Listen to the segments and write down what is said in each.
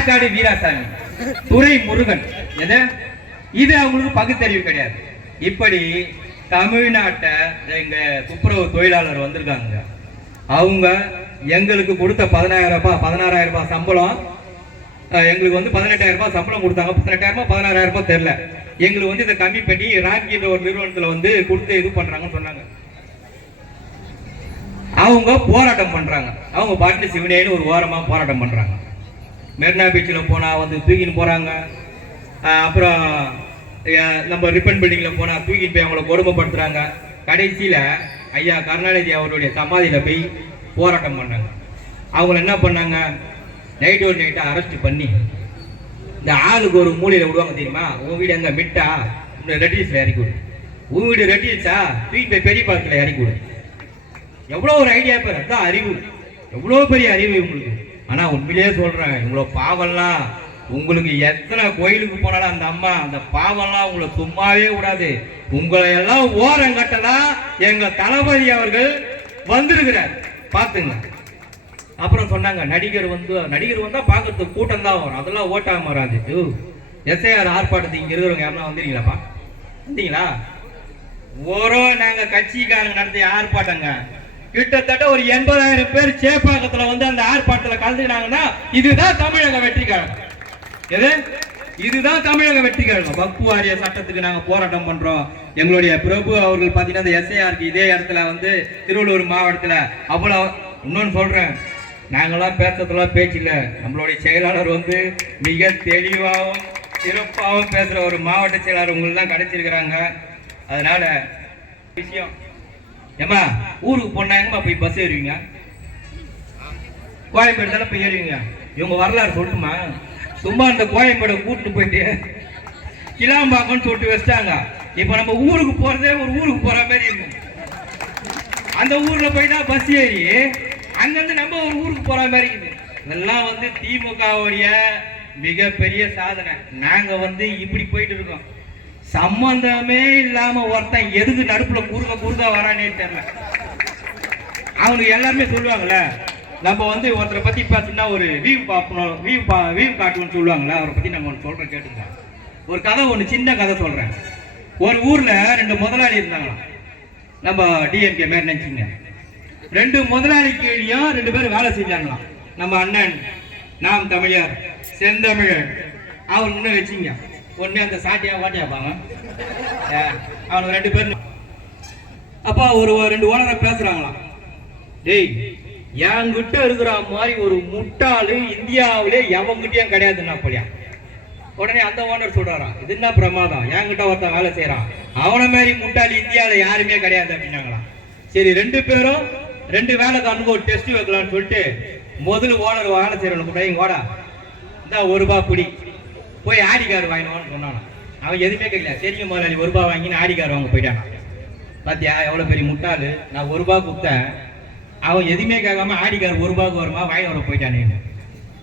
ஆற்காடு வீராசாமி. துரை முருகன். எது? இது அவங்களுக்கு பகுத்தறிவு கிடையாது. இப்படி தமிழ்நாட்டை எங்க துப்புரவு தொழிலாளர் வந்திருக்காங்க. அவங்க எங்களுக்கு கொடுத்த பதினாயிரம் ரூபாய் பதினாறாயிரம் ரூபாய் சம்பளம் எங்களுக்கு வந்து பதினெட்டாயிரம் ரூபாய் சம்பளம் கொடுத்தாங்க. பதினெட்டாயிரம் ரூபாய் பதினாறாயிரம் ரூபாய் தெரியல எங்களுக்கு வந்து இதை கம்மி பண்ணி ராக்கின்ற ஒரு நிறுவனத்துல வந்து கொடுத்து இது பண்றாங்கன்னு சொன்னாங்க. அவங்க போராட்டம் பண்றாங்க. அவங்க பாட்டு சிவனேன்னு ஒரு ஓரமா போராட்டம் பண்றாங்க. மெரினா பீச்சில் போனால் வந்து தூக்கின்னு போகிறாங்க அப்புறம் நம்ம ரிப்பன் பில்டிங்கில் போனால் தூக்கிட்டு போய் அவங்கள கொடுமைப்படுத்துகிறாங்க கடைசியில் ஐயா கருணாநிதி அவருடைய சமாதியில் போய் போராட்டம் பண்ணாங்க. அவங்கள என்ன பண்ணாங்க? நைட் ஒரு நைட்டாக அரெஸ்ட் பண்ணி இந்த ஆளுக்கு ஒரு மூலையில் விடுவாங்க தெரியுமா? உன் வீடு எங்கே? மிட்டா? இந்த ரெட்டில்ஸ்ல இறக்கி விடு உன் வீடு ரெட்டில்ஸா? தூக்கி போய் பெரிய பாலத்தில் இறக்கி விடு எவ்வளோ ஒரு ஐடியா பேர் அதான் அறிவு. எவ்வளோ பெரிய அறிவு உங்களுக்கு ஆனால் உண்மையிலேயே சொல்கிறேன் இவ்வளோ பாவம்லாம் உங்களுக்கு எத்தனை கோயிலுக்கு போனாலும் அந்த அம்மா அந்த பாவம்லாம் உங்களை சும்மாவே விடாது. உங்களை எல்லாம் ஓரம் கட்டலாம் எங்கள் தளபதி அவர்கள் வந்திருக்கிறார். பார்த்துங்க. அப்புறம் சொன்னாங்க நடிகர் வந்து நடிகர் வந்தால் பார்க்கறதுக்கு கூட்டம் தான் வரும். அதெல்லாம் ஓட்டாமல் வராது. எஸ்ஐஆர் ஆர்ப்பாட்டத்துக்கு இங்கே இருக்கிறவங்க யாரெல்லாம் வந்துடுங்களாப்பா வந்தீங்களா? ஓரோ நாங்கள் கட்சிக்காரங்க நடத்திய ஆர்ப்பாட்டங்க. கிட்டத்தட்ட ஒரு எண்பதாயிரம் பேர் சேப்பாக்கத்துல வந்து அந்த ஆர்ப்பாட்டத்தில் கலந்துக்கினாங்கன்னா இதுதான் தமிழக வெற்றி கழகம் எது? இதுதான் தமிழக வெற்றி கழகம் வக்பு வாரிய சட்டத்துக்கு நாங்க போராட்டம் பண்றோம். எங்களுடைய பிரபு அவர்கள் பாத்தீங்கன்னா அந்த எஸ்ஐஆருக்கு இதே இடத்துல வந்து திருவள்ளூர் மாவட்டத்துல அவ்வளவு இன்னொன்னு சொல்றேன். நாங்களாம் பேசுறதுலாம் பேச்சு இல்லை. நம்மளுடைய செயலாளர் வந்து மிக தெளிவாகவும் சிறப்பாகவும் பேசுகிற ஒரு மாவட்ட செயலாளர் உங்களுக்கு தான் கிடைச்சிருக்கிறாங்க. அதனால் விஷயம் ஏம்மா ஊருக்கு போனாங்கம்மா போய் பஸ் ஏறுவீங்க? கோயம்பேடு தானே போய் ஏறுவீங்க? இவங்க வரலாறு சொல்லுமா சும்மா இந்த கோயம்பேடை கூட்டிட்டு போயிட்டு கிளாம்பாக்கம்னு சொல்லிட்டு வச்சிட்டாங்க. இப்போ நம்ம ஊருக்கு போகிறதே ஒரு ஊருக்கு போகிற மாதிரி இருக்கும். அந்த ஊரில் போய் தான் பஸ் ஏறி அங்கேருந்து நம்ம ஒரு ஊருக்கு போகிற மாதிரி இருக்குது. இதெல்லாம் வந்து திமுகவுடைய மிகப்பெரிய சாதனை. நாங்கள் வந்து இப்படி போயிட்டு இருக்கோம். சம்பந்தமே இல்லாம ஒருத்தன் எதுக்கு நடுப்புல குறுக்க குறுக்க வரானே தெரியல. அவனுக்கு எல்லாருமே சொல்லுவாங்கல்ல நம்ம வந்து ஒருத்தரை பத்தி பார்த்தீங்கன்னா ஒரு வீவ் பார்க்கணும் வீவ் பா வீவ் காட்டணும்னு சொல்லுவாங்கல்ல அவரை பத்தி நம்ம ஒன்று சொல்றேன் கேட்டுங்க. ஒரு கதை ஒன்று சின்ன கதை சொல்றேன். ஒரு ஊர்ல ரெண்டு முதலாளி இருந்தாங்களாம். நம்ம டிஎம்கே மாரி நினைச்சிங்க. ரெண்டு முதலாளி கீழியும் ரெண்டு பேரும் வேலை செஞ்சாங்களாம். நம்ம அண்ணன் நாம் தமிழர் செந்தமிழர் அவர் முன்ன வச்சிங்க. ஒன்று அந்த சாட்டியா வாட்டியா பாங்க அவனுக்கு ரெண்டு பேரும் அப்பா ஒரு ரெண்டு ஓனரை பேசுறாங்களாம். டேய் என்கிட்ட இருக்கிற மாதிரி ஒரு முட்டாளு இந்தியாவிலே எவங்கிட்டயும் கிடையாதுன்னா போலியா உடனே அந்த ஓனர் சொல்றாராம் இது என்ன பிரமாதம்? என்கிட்ட ஒருத்தன் வேலை செய்யறான் அவனை மாதிரி முட்டாளி இந்தியாவில் யாருமே கிடையாது அப்படின்னாங்களாம். சரி ரெண்டு பேரும் ரெண்டு வேலைக்காரனுக்கு ஒரு டெஸ்ட் வைக்கலாம்னு சொல்லிட்டு முதல்ல ஓனர் வேலை செய்யறவனுக்கு கூட இங்க ஓடா இந்த ஒரு ரூபா பிடி. போய் ஆடி கார் வாங்கினோன்னு சொன்னானா. அவன் எதுவுமே கேட்கல சரிங்க முதலாளி ஒரு ரூபா வாங்கின்னு ஆடி கார் வாங்க போயிட்டானா. பாத்தியா எவ்வளவு பெரிய முட்டாளு. நான் ஒரு ரூபா கொடுத்தேன். அவன் எதுவுமே கேட்காம ஆடி கார் ஒரு ரூபாய்க்கு வருமா வாங்கி வர போயிட்டானே.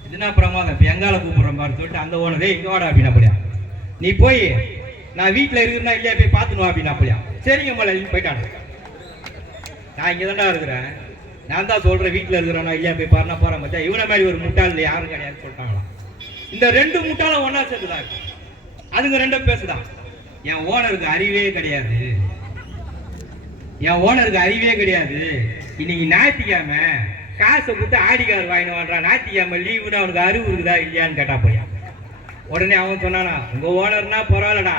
இதுனா பிரமாதம். இப்போ எங்கால கூப்பிடுற மாதிரி சொல்லிட்டு அந்த ஓனரே இங்கே வாடா அப்படின்னா அப்படியா நீ போய் நான் வீட்டில் இருக்கிறனா இல்லையா போய் பார்த்துன்னு அப்படின்னா அப்படியா சரிங்க முதலாளி போயிட்டானே. நான் இங்கே தான்டா இருக்கிறேன். நான் தான் சொல்கிறேன் வீட்டில் இருக்கிறேன்னா இல்லையா போய் பாருனா போறேன் மச்சா இவனை மாதிரி ஒரு முட்டாள் யாரும் கிடையாதுன்னு சொல்லிட்டாங்க. இந்த ரெண்டு முட்டாளும் ஒன்னா சேர்ந்துதான் அதுங்க ரெண்டும் பேசுதான். என் ஓனருக்கு அறிவே கிடையாது. என் ஓனருக்கு அறிவே கிடையாது. இன்னைக்கு ஞாயிற்றுக்கிழமை காசை கொடுத்து ஆடிக்கார் வாங்கினு வாடுறான் ஞாயிற்றுக்கிழமை லீவுன்னு அவனுக்கு அறிவு இருக்குதா இல்லையான்னு கேட்டா போய். உடனே அவன் சொன்னானா உங்க ஓனர்னா பரவாயில்லடா.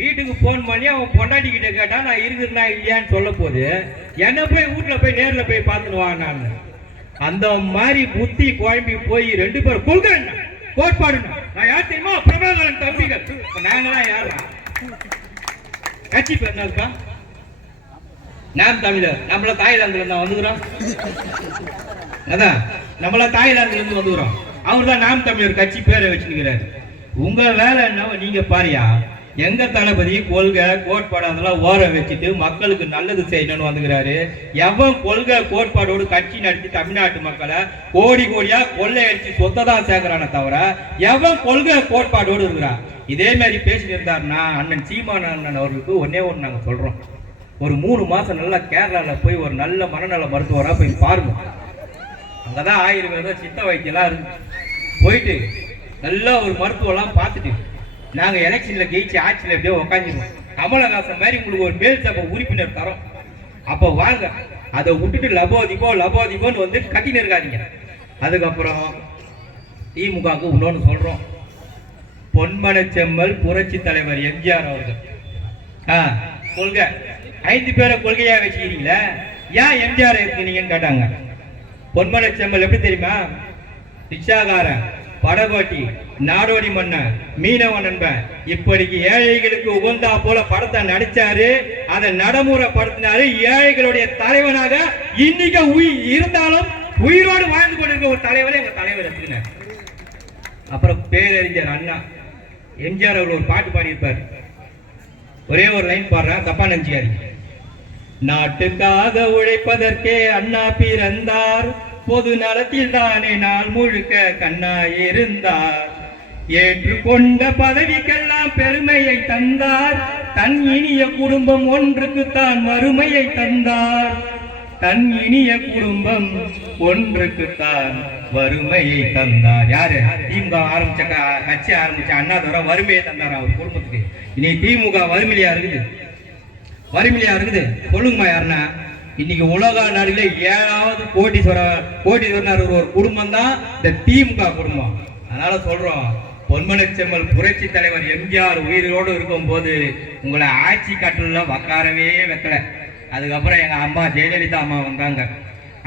வீட்டுக்கு ஃபோன் பண்ணி அவன் பொண்டாட்டி கிட்ட கேட்டா நான் இருக்கிறனா இல்லையான்னு சொல்ல போது என்ன போய் வீட்டுல போய் நேர்ல போய் பார்த்துன்னு வா நான் அந்த மாதிரி புத்தி குழம்பி போய் ரெண்டு பேரும் கொள்கை கோட்பாடு நான் யார் தெரியுமா? பிரபாகரன் தம்பிகள். நாங்களாம் யார்? கட்சி பேர் என்னதுக்கா நாம் தமிழர். நம்மள தாய்லாந்துல இருந்தா வந்துக்கிறோம். அதான். நம்மள தாய்லாந்துல இருந்து வந்துக்கிறோம். அவர் தான் நாம் தமிழர். கட்சி பேரை வச்சுக்கிறாரு உங்க வேலை என்ன நீங்க பாரியா. எங்க தளபதி கொள்கை கோட்பாடு அதெல்லாம் ஓர வச்சுட்டு மக்களுக்கு நல்லது செய்யணும்னு வந்துக்கிறாரு. எவன் கொள்கை கோட்பாடோடு கட்சி நடத்தி தமிழ்நாட்டு மக்களை கோடி கோடியா கொள்ளையடிச்சு சொத்தை தான் சேர்க்கிறானே தவிர எவன் கொள்கை கோட்பாடோடு இருக்கிறான் இதே மாதிரி பேசிட்டு இருந்தாருன்னா அண்ணன் சீமான அண்ணன் அவர்களுக்கு ஒன்னே ஒன்று நாங்கள் சொல்றோம். ஒரு மூணு மாசம் நல்லா கேரளால போய் ஒரு நல்ல மனநல மருத்துவராக போய் பாருங்க. அங்கதான் ஆயுர்வேதம் சித்த வைத்தியெல்லாம் இருக்கு. போயிட்டு நல்லா ஒரு மருத்துவம்லாம் பார்த்துட்டு நாங்க எலெக்ஷன்ல ஜெயிச்சு ஆட்சியில் எப்படியோ உட்காந்துருவோம் கமலஹாசன் மாதிரி உங்களுக்கு ஒரு மேல் சபை உறுப்பினர் தரோம். அப்போ வாங்க. அதை விட்டுட்டு லபோதிபோ லபோதிபோன்னு வந்து கட்டின்னு இருக்காதீங்க. அதுக்கப்புறம் திமுகவுக்கு இன்னொன்று சொல்றோம். பொன்மனச் செம்மல் புரட்சி தலைவர் எம்ஜிஆர் அவர்கள். ஆ கொள்கை. ஐந்து பேரை கொள்கையா வச்சுக்கிறீங்களே? ஏன் எம்ஜிஆர் எடுத்துனீங்கன்னு கேட்டாங்க. பொன்மனச் செம்மல் எப்படி தெரியுமா? ரிக்ஷாகாரன் படகோட்டி நாடோடி மன்னன் மீனவன் நண்பன் இப்படிக்கு ஏழைகளுக்கு உகந்தா போல படத்தை நடிச்சாரு. அதை நடைமுறைப்படுத்தினாரு ஏழைகளுடைய தலைவனாக இன்னைக்கு உயிர் இருந்தாலும் உயிரோடு வாழ்ந்து கொண்டிருக்க ஒரு தலைவரை எங்க தலைவர் எடுத்துனார் அப்புறம் பேரறிஞர் அண்ணா. எம்ஜிஆர் அவர் ஒரு பாட்டு பாடியிருப்பார். ஒரே ஒரு லைன் பாடுறேன் தப்பா நினைச்சுக்காதீங்க. நாட்டுக்காக உழைப்பதற்கே அண்ணா பிறந்தார். பொது நலத்தில் தானே நாள் முழுக்க கண்ணா இருந்தார். ஏற்றுக்கொண்ட பதவிக்கெல்லாம் பெருமையை தந்தார். தன் இனிய குடும்பம் ஒன்றுக்கு தான் வறுமையை தந்தார். தன் இனிய குடும்பம் ஒன்றுக்கு தான் வறுமையை தந்தார். யாரு? திமுக ஆரம்பிச்ச கட்சி ஆரம்பிச்ச அண்ணாதுரை வறுமையை தந்தார் அவர் குடும்பத்துக்கு? இனி திமுக வறுமையா இருக்குது? வறுமையா இருக்குது? சொல்லுங்கம்மா யாருன்னா? இன்னைக்கு உலக நாடுகளே ஏழாவது கோட்டீஸ்வர கோட்டீஸ்வரர் ஒரு குடும்பம் தான் இந்த திமுக குடும்பம். அதனால சொல்றோம் பொன்மனச் செம்மல் புரட்சி தலைவர் எம்ஜிஆர் உயிரோடு இருக்கும்போது உங்களை ஆட்சி கட்டில உக்காரவே வைக்கல. அதுக்கப்புறம் எங்க அம்மா ஜெயலலிதா அம்மா வந்தாங்க.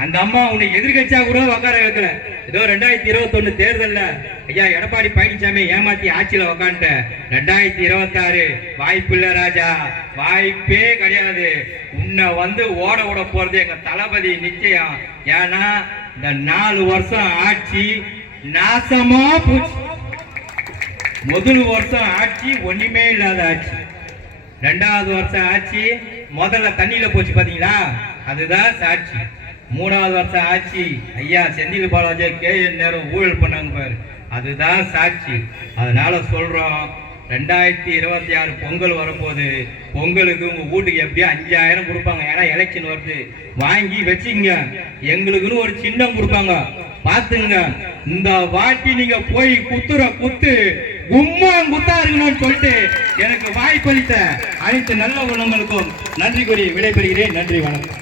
அந்த அம்மா உன்னை எதிர்கட்சியா கூட உட்கார வைக்கல. ஏதோ ரெண்டாயிரத்தி இருபத்தொன்னு தேர்தல்ல. ஐயா எடப்பாடி பழனிசாமி ஏமாத்தி ஆட்சியில உக்காண்ட ரெண்டாயிரத்தி இருபத்தாறு வாய்ப்பு இல்ல ராஜா. வாய்ப்பே கிடையாது. உன்னை வந்து ஓட ஓட போறது எங்க தளபதி நிச்சயம். ஏன்னா இந்த நாலு வருஷம் ஆட்சி நாசமா போச்சு. முதல் வருஷம் ஆட்சி ஒண்ணுமே இல்லாத ஆட்சி. ரெண்டாவது வருஷம் ஆட்சி முதல்ல தண்ணியில போச்சு பாத்தீங்களா? அதுதான் சாட்சி. மூணாவது வருஷம் ஆட்சி. ஐயா செந்தில் பாலாஜி கே. என். நேரம் ஊழல் பண்ணாங்க பாரு. அதுதான் சாட்சி. அதனால சொல்றோம் ரெண்டாயிரத்தி இருபத்தி ஆறு பொங்கல் வரும்போது பொங்கலுக்கு உங்க வீட்டுக்கு எப்படியும் அஞ்சாயிரம் கொடுப்பாங்க. ஏன்னா எலெக்ஷன் வருது. வாங்கி வச்சுங்க. எங்களுக்குன்னு ஒரு சின்னம் கொடுப்பாங்க. பாத்துங்க இந்த வாட்டி நீங்க போய் குத்துற குத்து கும்மா குத்தா இருக்கணும்னு சொல்லிட்டு எனக்கு வாய்ப்பளித்த அனைத்து நல்ல உள்ளங்களுக்கும் நன்றி கூறி விடைபெறுகிறேன். நன்றி வணக்கம்.